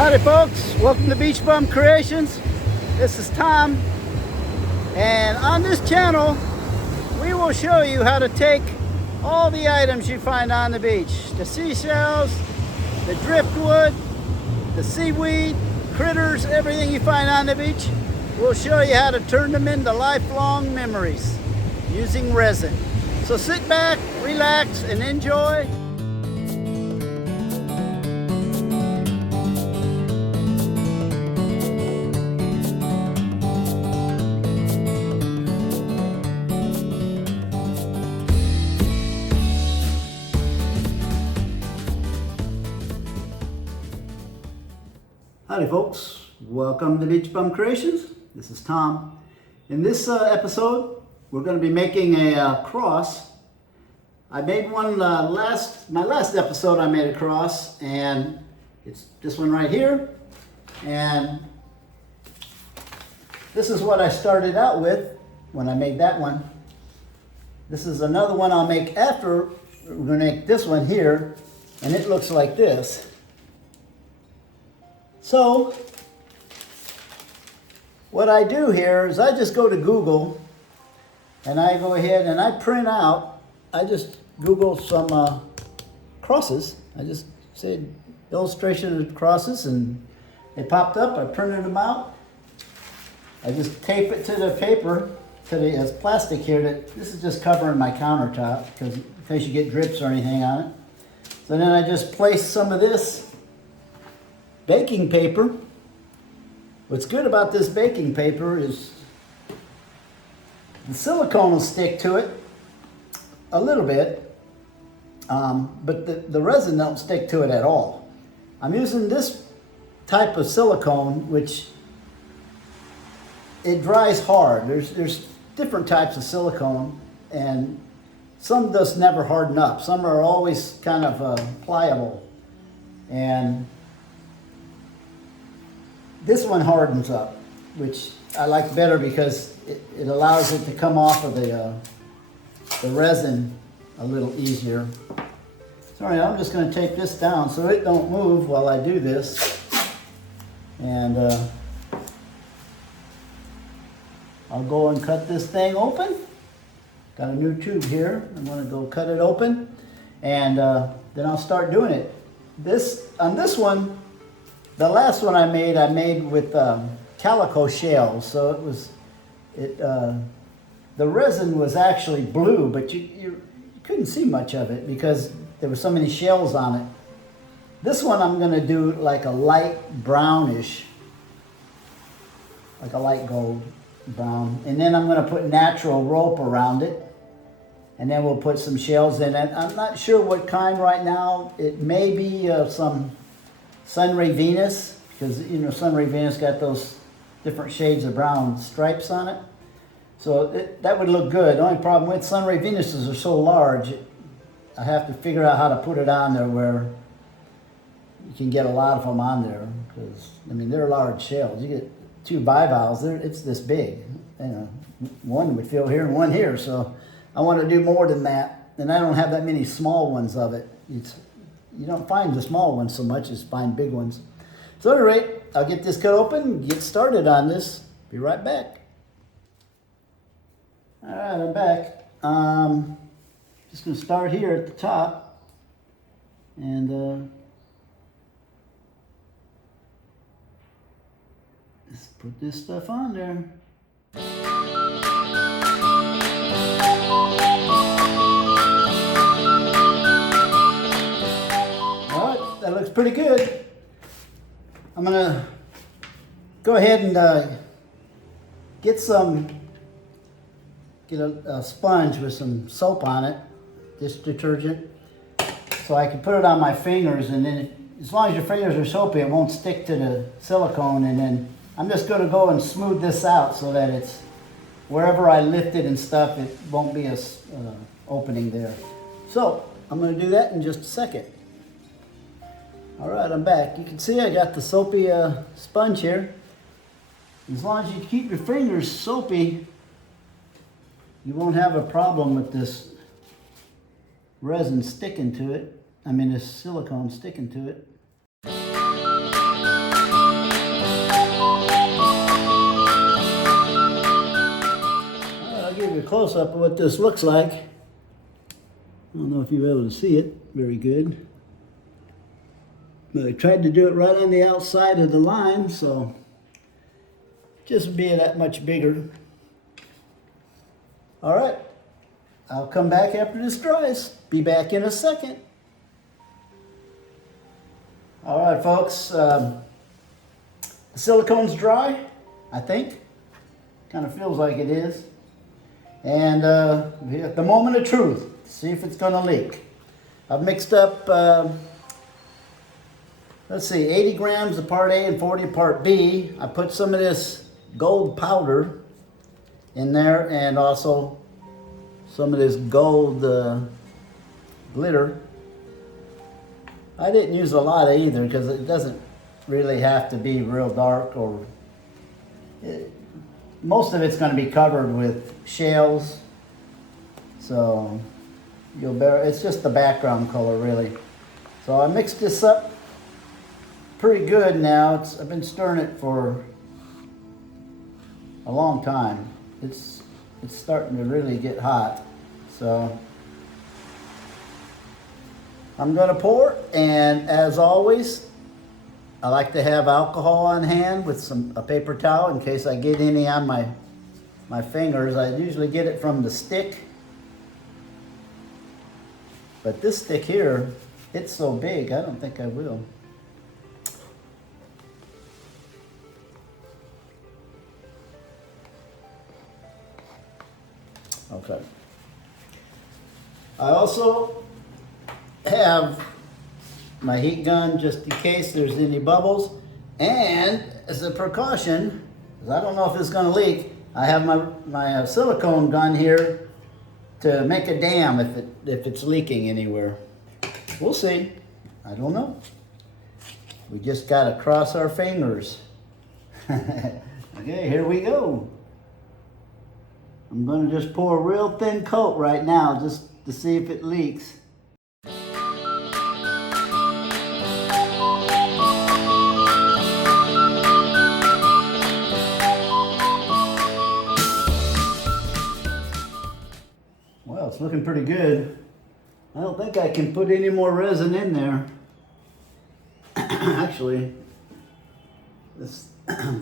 Howdy folks, welcome to Beach Bum Creations. This is Tom, and on this channel we will show you how to take all the items you find on the beach. The seashells, the driftwood, the seaweed, critters, everything you find on the beach. We'll show you how to turn them into lifelong memories using resin. So sit back, relax, and enjoy. Howdy folks, welcome to Beach Bum Creations. This is Tom. In this episode, we're going to be making a cross. I made one my last episode I made a cross, and it's this one right here. And this is what I started out with when I made that one. This is another one I'll make after. We're going to make this one here, and it looks like this. So, what I do here is I just go to Google and I go ahead and I print out, I just Google some crosses. I just said illustration of crosses and they popped up. I printed them out. I just tape it to the paper, to the plastic here. This is just covering my countertop because in case you get drips or anything on it. So then I just place some of this baking paper. What's good about this baking paper is the silicone will stick to it a little bit, but the resin don't stick to it at all. I'm using this type of silicone, which it dries hard. There's different types of silicone, and some just never harden up. Some are always kind of pliable, and this one hardens up, which I like better because it allows it to come off of the resin a little easier. Sorry, I'm just going to tape this down so it don't move while I do this. And I'll go and cut this thing open. Got a new tube here. I'm going to go cut it open, and then I'll start doing it. On this one, the last one I made with calico shells. So the resin was actually blue, but you couldn't see much of it because there were so many shells on it. This one I'm going to do like a light brownish, like a light gold brown. And then I'm going to put natural rope around it. And then we'll put some shells in it. I'm not sure what kind right now. It may be some Sunray Venus, because you know Sunray Venus got those different shades of brown stripes on it. So that would look good. The only problem with Sunray Venuses are so large, I have to figure out how to put it on there where you can get a lot of them on there. Because I mean they're large shells. You get 2 bivalves, it's this big. You know, one would fill here and one here. So I want to do more than that, and I don't have that many small ones of it. You don't find the small ones so much as find big ones. So at any rate, I'll get this cut open, get started on this. Be right back. All right, I'm back. Just going to start here at the top. And just put this stuff on there. That looks pretty good. I'm gonna go ahead and get a sponge with some soap on it, dish detergent, so I can put it on my fingers, and then as long as your fingers are soapy, it won't stick to the silicone. And then I'm just gonna go and smooth this out so that it's wherever I lift it and stuff, it won't be a opening there. So I'm gonna do that in just a second. All right, I'm back. You can see I got the soapy sponge here. As long as you keep your fingers soapy, you won't have a problem with this resin sticking to it. I mean, this silicone sticking to it. close-up of what this looks like. I don't know if you're able to see it very good. But I tried to do it right on the outside of the line, so just be that much bigger. All right, I'll come back after this dries. Be back in a second. All right, folks, the silicone's dry, I think. Kind of feels like it is. And we're at the moment of truth. See if it's gonna leak. I've mixed up, let's see, 80 grams of part A and 40 of part B. I put some of this gold powder in there and also some of this gold glitter. I didn't use a lot of either because it doesn't really have to be real dark, or most of it's going to be covered with shells, so you'll bear, it's just the background color really. So I mixed this up pretty good now. I've been stirring it for a long time. It's starting to really get hot. So I'm gonna pour, and as always, I like to have alcohol on hand with a paper towel in case I get any on my fingers. I usually get it from the stick, but this stick here, it's so big, I don't think I will. Okay. I also have my heat gun just in case there's any bubbles, and as a precaution, because I don't know if it's going to leak, I have my silicone gun here to make a dam if it's leaking anywhere. We'll see. I don't know. We just got to cross our fingers. Okay, here we go. I'm going to just pour a real thin coat right now just to see if it leaks. Well, it's looking pretty good. I don't think I can put any more resin in there. Actually, this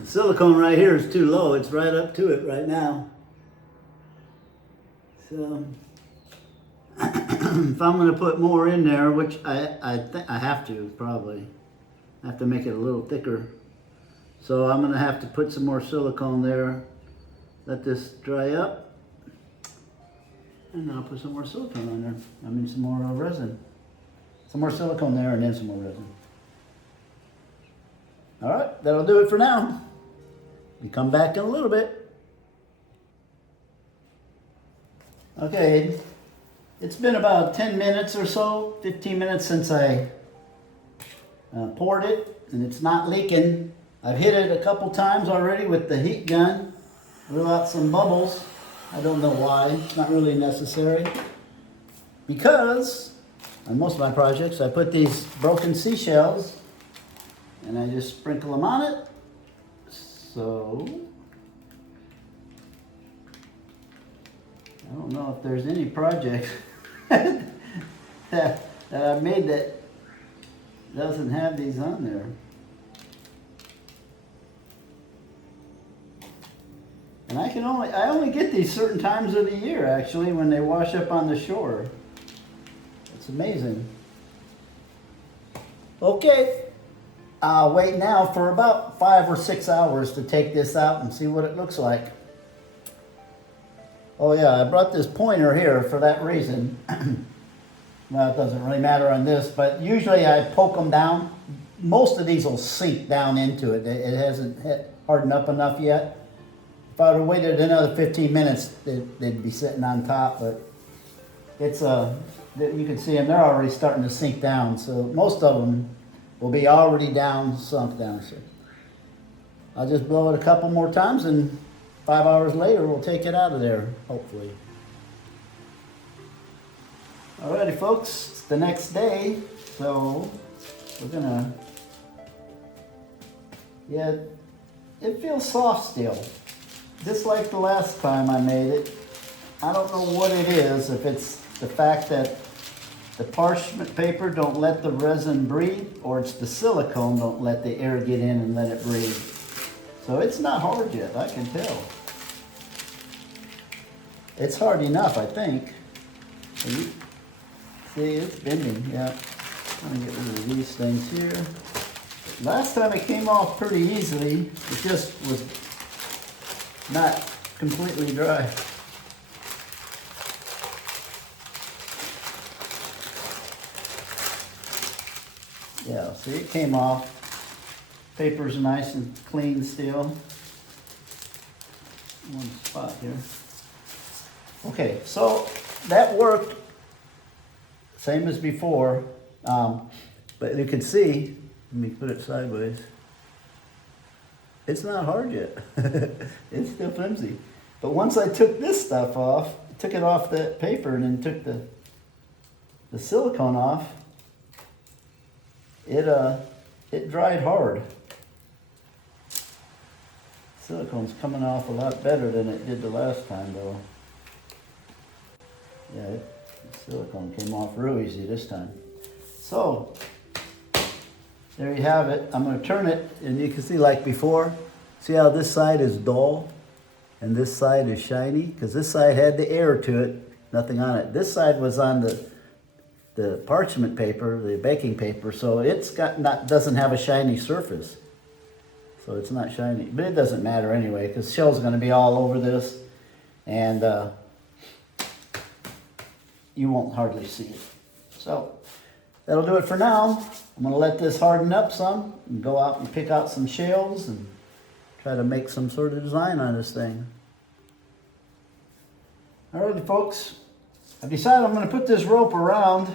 silicone right here is too low. It's right up to it right now. So if I'm going to put more in there, which I think I have to probably, I have to make it a little thicker. So I'm going to have to put some more silicone there. Let this dry up, and then I'll put some more silicone on there. I mean some more resin. Some more silicone there, and then some more resin. All right, that'll do it for now. We come back in a little bit. Okay, it's been about 10 minutes or so, 15 minutes since I poured it, and it's not leaking. I've hit it a couple times already with the heat gun, blew out some bubbles. I don't know why, it's not really necessary. Because on most of my projects, I put these broken seashells and I just sprinkle them on it. So I don't know if there's any project that I've made that doesn't have these on there. And I only get these certain times of the year actually when they wash up on the shore. It's amazing. Okay, I'll wait now for about 5 or 6 hours to take this out and see what it looks like. Oh yeah, I brought this pointer here for that reason. Well, it doesn't really matter on this, but usually I poke them down. Most of these will sink down into it. It hasn't hardened up enough yet. If I would have waited another 15 minutes, they'd be sitting on top, but it's you can see them, they're already starting to sink down. So most of them will be already sunk down. So I'll just blow it a couple more times, and 5 hours later, we'll take it out of there, hopefully. Alrighty, folks, it's the next day, so we're gonna, yeah, it feels soft still, just like the last time I made it. I don't know what it is, if it's the fact that the parchment paper don't let the resin breathe, or it's the silicone don't let the air get in and let it breathe. So it's not hard yet, I can tell. It's hard enough, I think. See, it's bending, yeah. I'm gonna get rid of these things here. Last time it came off pretty easily. It just was not completely dry. Yeah, see, it came off. Paper's nice and clean still. One spot here. Okay, so that worked same as before, but you can see, let me put it sideways. It's not hard yet. It's still flimsy. But once I took this stuff off, took it off that paper and then took the silicone off, it dried hard. Silicone's coming off a lot better than it did the last time though. Yeah, the silicone came off real easy this time. So, there you have it. I'm going to turn it, and you can see like before, see how this side is dull and this side is shiny? Because this side had the air to it, nothing on it. This side was on the parchment paper, the baking paper, so it's doesn't have a shiny surface. So it's not shiny, but it doesn't matter anyway, because shell's going to be all over this, and you won't hardly see it. So that'll do it for now. I'm going to let this harden up some and go out and pick out some shells and try to make some sort of design on this thing. Alrighty folks, I've decided I'm going to put this rope around,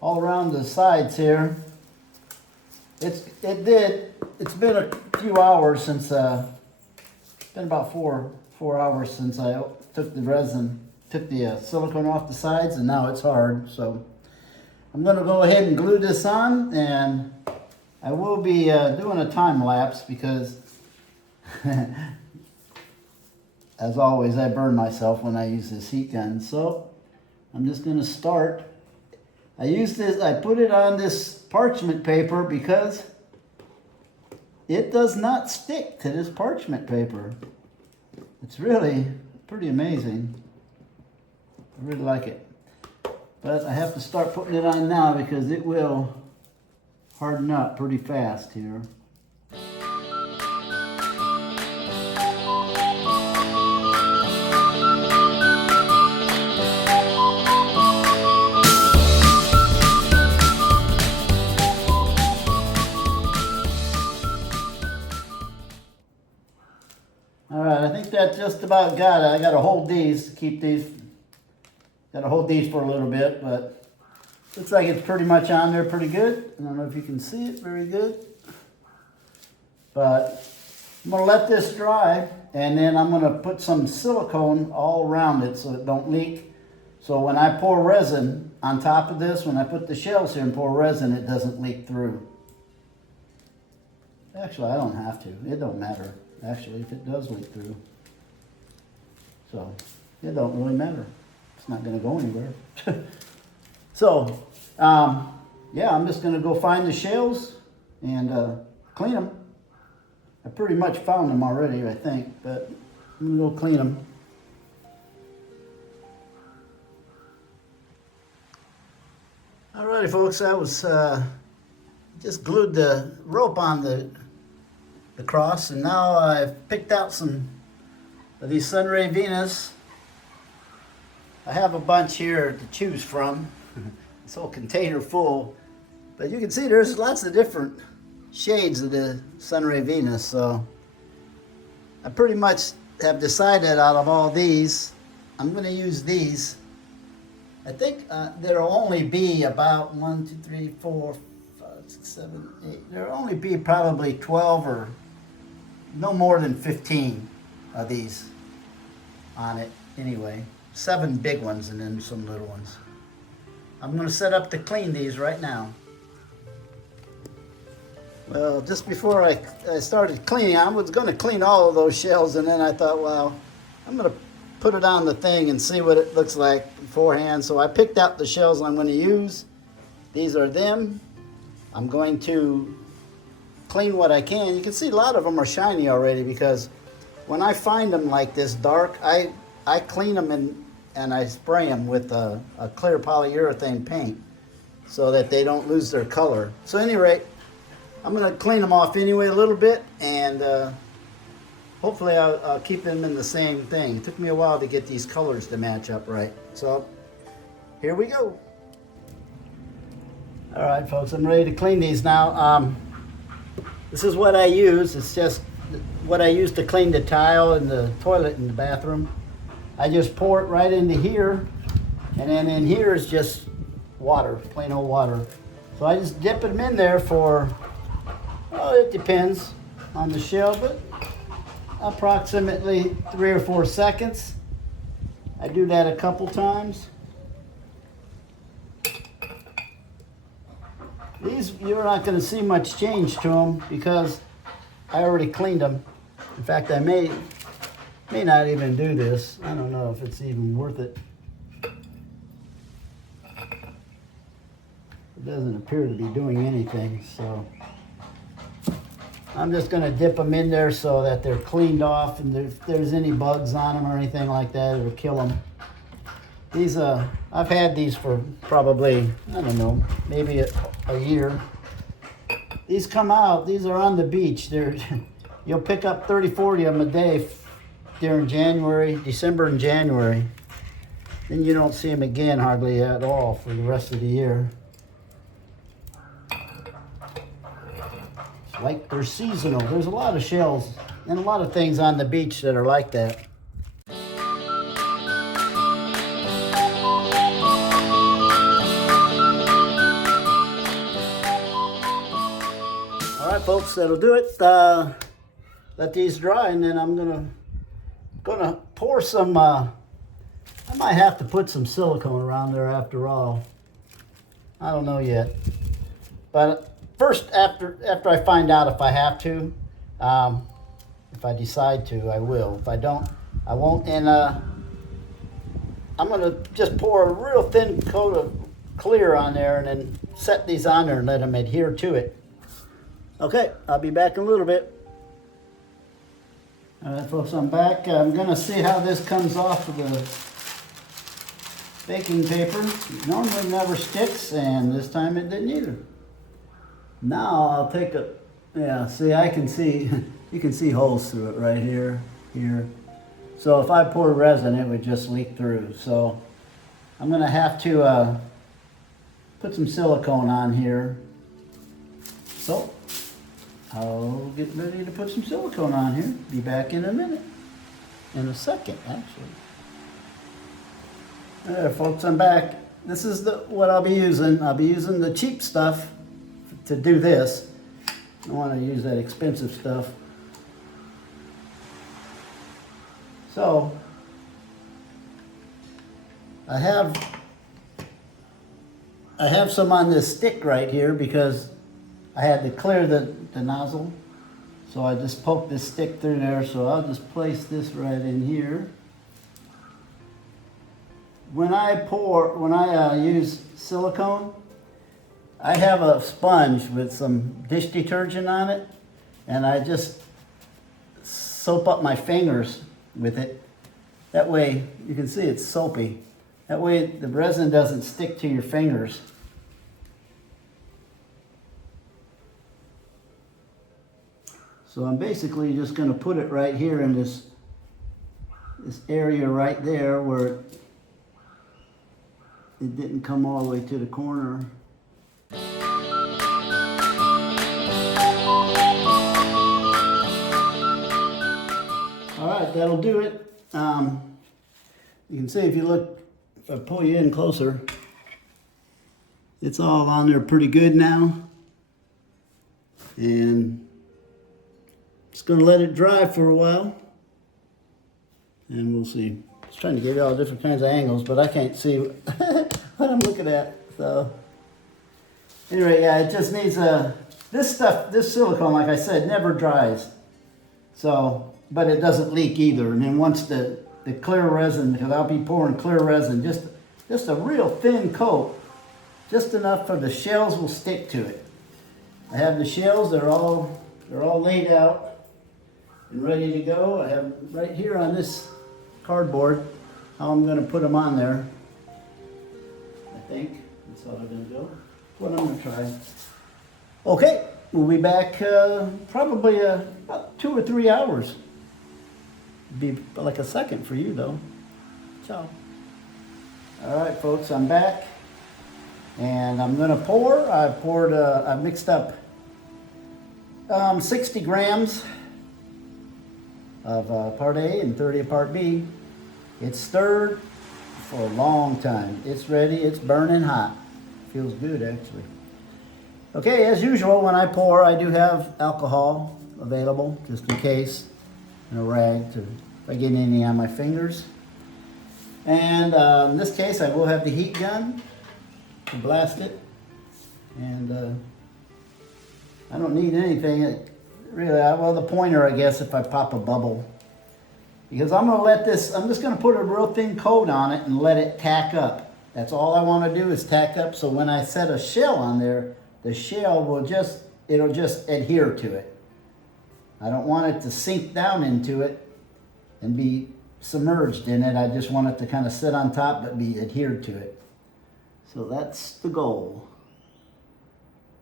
all around the sides here. It's been a few hours since, it's been about four hours since I took the resin, took the silicone off the sides, and now it's hard. So I'm going to go ahead and glue this on, and I will be doing a time lapse because as always I burn myself when I use this heat gun. So I'm just going to start. I put it on this parchment paper because it does not stick to this parchment paper. It's really pretty amazing. I really like it. But I have to start putting it on now because it will harden up pretty fast here. Alright, I think that just about got it. I gotta hold these to keep these. Gotta hold these for a little bit, but looks like it's pretty much on there pretty good. I don't know if you can see it very good. But I'm gonna let this dry, and then I'm gonna put some silicone all around it so it don't leak. So when I pour resin on top of this, when I put the shells here and pour resin, it doesn't leak through. Actually, I don't have to. It don't matter, actually, if it does leak through. So, it don't really matter. It's not going to go anywhere. So, yeah, I'm just going to go find the shells and clean them. I pretty much found them already, I think, but I'm going to go clean them. Alrighty, folks, I was just glued the rope on the cross, and now I've picked out some of these Sunray Venus. I have a bunch here to choose from. This whole container full. But you can see there's lots of different shades of the Sunray Venus. So I pretty much have decided out of all these, I'm going to use these. I think there'll only be about 1, 2, 3, 4, 5, 6, 7, 8. There'll only be probably 12 or no more than 15 of these on it anyway. 7 big ones and then some little ones. I'm going to set up to clean these right now. Well, just before I started cleaning, I was going to clean all of those shells, and then I thought, well, I'm going to put it on the thing and see what it looks like beforehand. So I picked out the shells I'm going to use. These are them. I'm going to clean what I can. You can see a lot of them are shiny already because when I find them like this dark, I clean them and I spray them with a clear polyurethane paint so that they don't lose their color. So at any rate, I'm going to clean them off anyway a little bit, and hopefully I'll keep them in the same thing. It took me a while to get these colors to match up right. So here we go. All right, folks, I'm ready to clean these now. This is what I use. It's just what I use to clean the tile and the toilet in the bathroom. I just pour it right into here, and then in here is just water, plain old water. So I just dip them in there for, oh, it depends on the shell, but approximately 3 or 4 seconds. I do that a couple times. These, you're not going to see much change to them because I already cleaned them. In fact, I may not even do this. I don't know if it's even worth it. It doesn't appear to be doing anything, so I'm just going to dip them in there so that they're cleaned off, and if there's any bugs on them or anything like that, it'll kill them. These, I've had these for probably, I don't know, maybe a year. These come out, these are on the beach. You'll pick up 30, 40 of them a day during December and January. Then you don't see them again hardly at all for the rest of the year. It's like they're seasonal. There's a lot of shells and a lot of things on the beach that are like that. All right, folks, that'll do it. Let these dry, and then I'm gonna pour some. I might have to put some silicone around there after all. I don't know yet, but first, after I find out if I have to, if I decide to, I will. If I don't, I won't. And I'm gonna just pour a real thin coat of clear on there, and then set these on there and let them adhere to it. Okay, I'll be back in a little bit. All right, folks, I'm back. I'm gonna see how this comes off of the baking paper. It normally never sticks, and this time it didn't either. Now I'll take a, yeah, see, I can see, you can see holes through it right here, here. So if I pour resin, it would just leak through. So I'm gonna have to put some silicone on here. So I'll get ready to put some silicone on here. Be back in a minute. In a second, actually. All right, folks, I'm back. This is what I'll be using. I'll be using the cheap stuff to do this. I don't want to use that expensive stuff. So, I have some on this stick right here because I had to clear the nozzle, so I just poked this stick through there. So I'll just place this right in here. When I use silicone, I have a sponge with some dish detergent on it, and I just soap up my fingers with it. That way, you can see it's soapy. That way the resin doesn't stick to your fingers. So I'm basically just going to put it right here in this area right there where it didn't come all the way to the corner. All right, that'll do it. You can see if you look, if I pull you in closer, it's all on there pretty good now. And just gonna let it dry for a while, and we'll see. I was trying to give you all different kinds of angles, but I can't see what I'm looking at. So anyway, yeah, it just needs this silicone, like I said, never dries. So, but it doesn't leak either. And then once the the clear resin, because I'll be pouring clear resin, just a real thin coat, just enough for the shells will stick to it. I have the shells, they're all laid out and ready to go. I have right here on this cardboard how I'm going to put them on there. I think that's how they're going to go. What I'm going to try. Okay, we'll be back probably about 2 or 3 hours. Be like a second for you though. Ciao. All right, folks, I'm back, and I'm gonna pour. I mixed up 60 grams of part A and 30 of part B. It's stirred for a long time. It's ready. It's burning hot. Feels good actually. Okay, as usual, when I pour, I do have alcohol available just in case, and a rag to if I get any on my fingers. And in this case, I will have the heat gun to blast it. And I don't need anything really. Well, the pointer, I guess, if I pop a bubble. Because I'm gonna let this, I'm just gonna put a real thin coat on it and let it tack up. That's all I wanna do is tack up, so when I set a shell on there, the shell will it'll just adhere to it. I don't want it to sink down into it and be submerged in it. I just want it to kind of sit on top but be adhered to it. So that's the goal.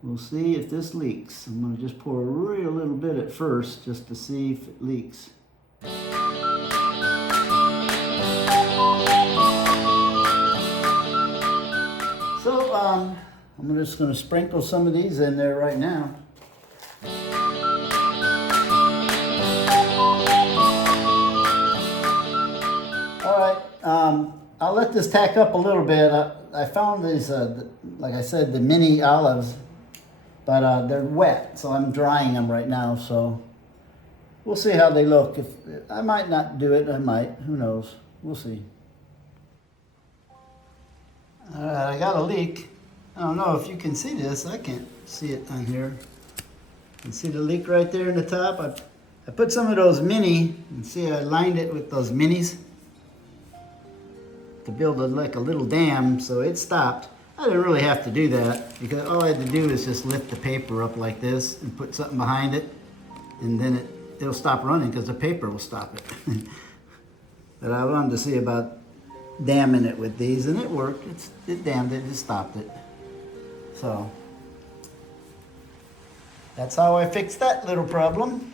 We'll see if this leaks. I'm gonna just pour a real little bit at first just to see if it leaks. So I'm just gonna sprinkle some of these in there right now. I'll let this tack up a little bit. I found these, like I said, the mini olives, but they're wet, so I'm drying them right now. So we'll see how they look. If I might not do it, I might. Who knows? We'll see. All right, I got a leak. I don't know if you can see this. I can't see it on here. You can see the leak right there in the top. I put some of those mini, and see I lined it with those minis to build like a little dam, so it stopped. I didn't really have to do that because all I had to do is just lift the paper up like this and put something behind it, and then it'll stop running because the paper will stop it. But I wanted to see about damming it with these, and it worked. It dammed it, it stopped it. So that's how I fixed that little problem.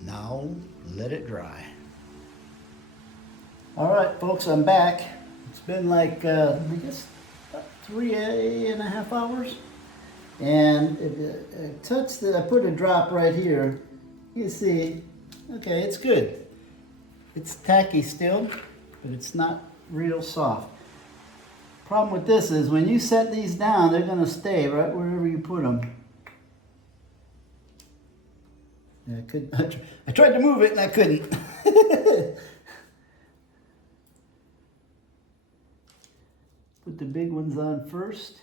Now let it dry. All right, folks, I'm back. It's been like, I guess, about 3.5 hours. And it touched it, I put a drop right here. You see, okay, it's good. It's tacky still, but it's not real soft. Problem with this is when you set these down, they're gonna stay right wherever you put them. Yeah, I tried to move it and I couldn't. Put the big ones on first.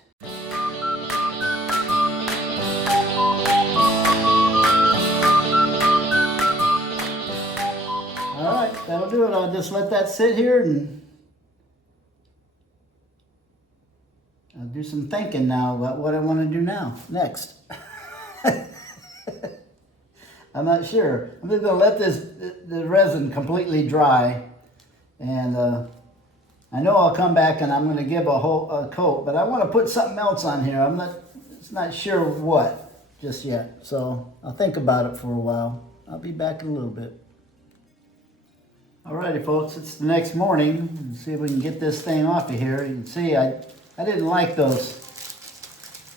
All right, that'll do it. I'll just let that sit here and I'll do some thinking now about what I want to do next. I'm not sure. I'm just gonna let the resin completely dry, and I know I'll come back and I'm going to give a whole coat, but I want to put something else on here. It's not sure what just yet. So I'll think about it for a while. I'll be back in a little bit. Alrighty, folks, it's the next morning. Let's see if we can get this thing off of here. You can see I didn't like those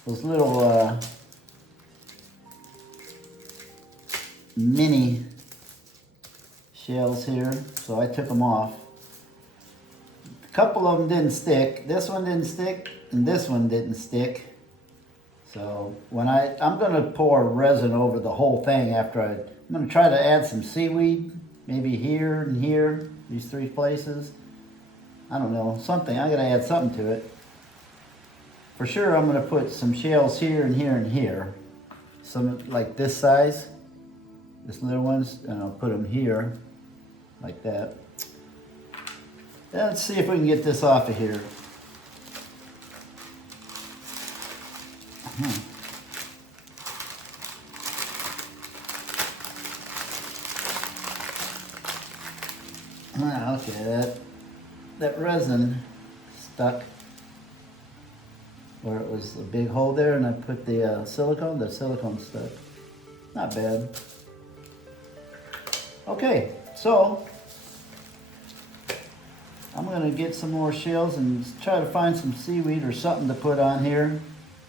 little mini shells here, so I took them off. A couple of them didn't stick. This one didn't stick, and this one didn't stick. So when I'm gonna pour resin over the whole thing after I'm gonna try to add some seaweed, maybe here and here, these 3 places. I don't know, something. I gotta add something to it. For sure, I'm gonna put some shells here and here and here. Some like this size, this little ones, and I'll put them here. like that. Let's see if we can get this off of here. Okay, that resin stuck where it was a big hole there, and I put the silicone stuck. Not bad. Okay, so I'm gonna get some more shells and try to find some seaweed or something to put on here.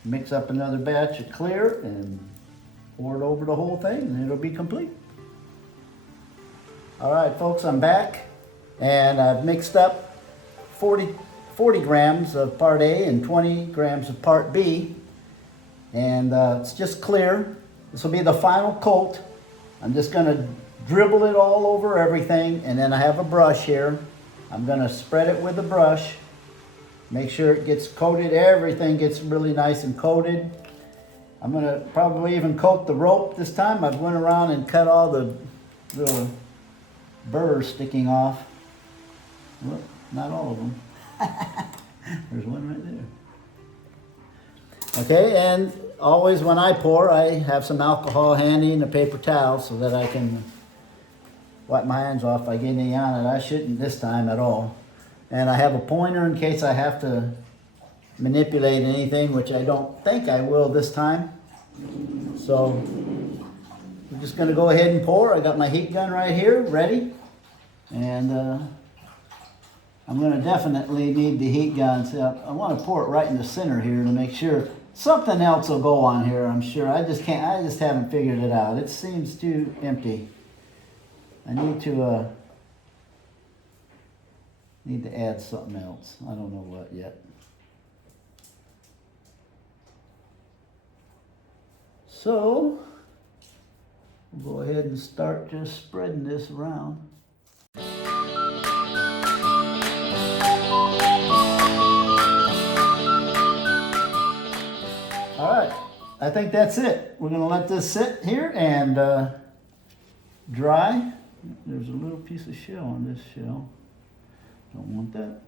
Mix up another batch of clear and pour it over the whole thing, and it'll be complete. All right, folks, I'm back, and I've mixed up 40 grams of part A and 20 grams of part B, and it's just clear. This will be the final coat. I'm just gonna dribble it all over everything, and then I have a brush here. I'm gonna spread it with a brush, make sure it gets coated, everything gets really nice and coated. I'm gonna probably even coat the rope this time. I've went around and cut all the little burrs sticking off. Well, not all of them. There's one right there. Okay, and always when I pour, I have some alcohol handy and a paper towel so that I can wipe my hands off if I get any on it. I shouldn't this time at all. And I have a pointer in case I have to manipulate anything, which I don't think I will this time. So we're just gonna go ahead and pour. I got my heat gun right here, ready. And I'm gonna definitely need the heat gun. So I wanna pour it right in the center here to make sure something else will go on here, I'm sure. I just haven't figured it out. It seems too empty. I need to add something else. I don't know what yet. So we'll go ahead and start just spreading this around. All right, I think that's it. We're gonna let this sit here and dry. There's a little piece of shell on this shell. Don't want that.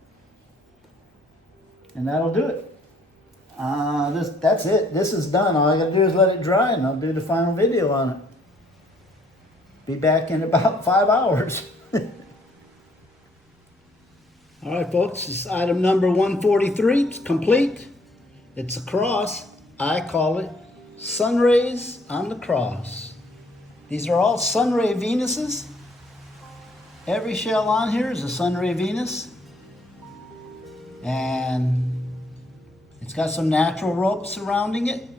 And that'll do it. That's it. This is done. All I gotta do is let it dry, and I'll do the final video on it. Be back in about 5 hours. All right, folks, this is item number 143. It's complete. It's a cross. I call it Sunrays on the cross. These are all Sunray Venuses. Every shell on here is a Sunray Venus. And it's got some natural rope surrounding it.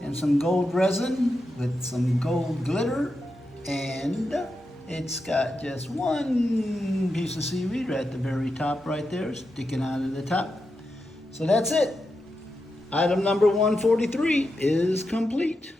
And some gold resin with some gold glitter. And it's got just one piece of seaweed right at the very top right there, sticking out of the top. So that's it. Item number 143 is complete.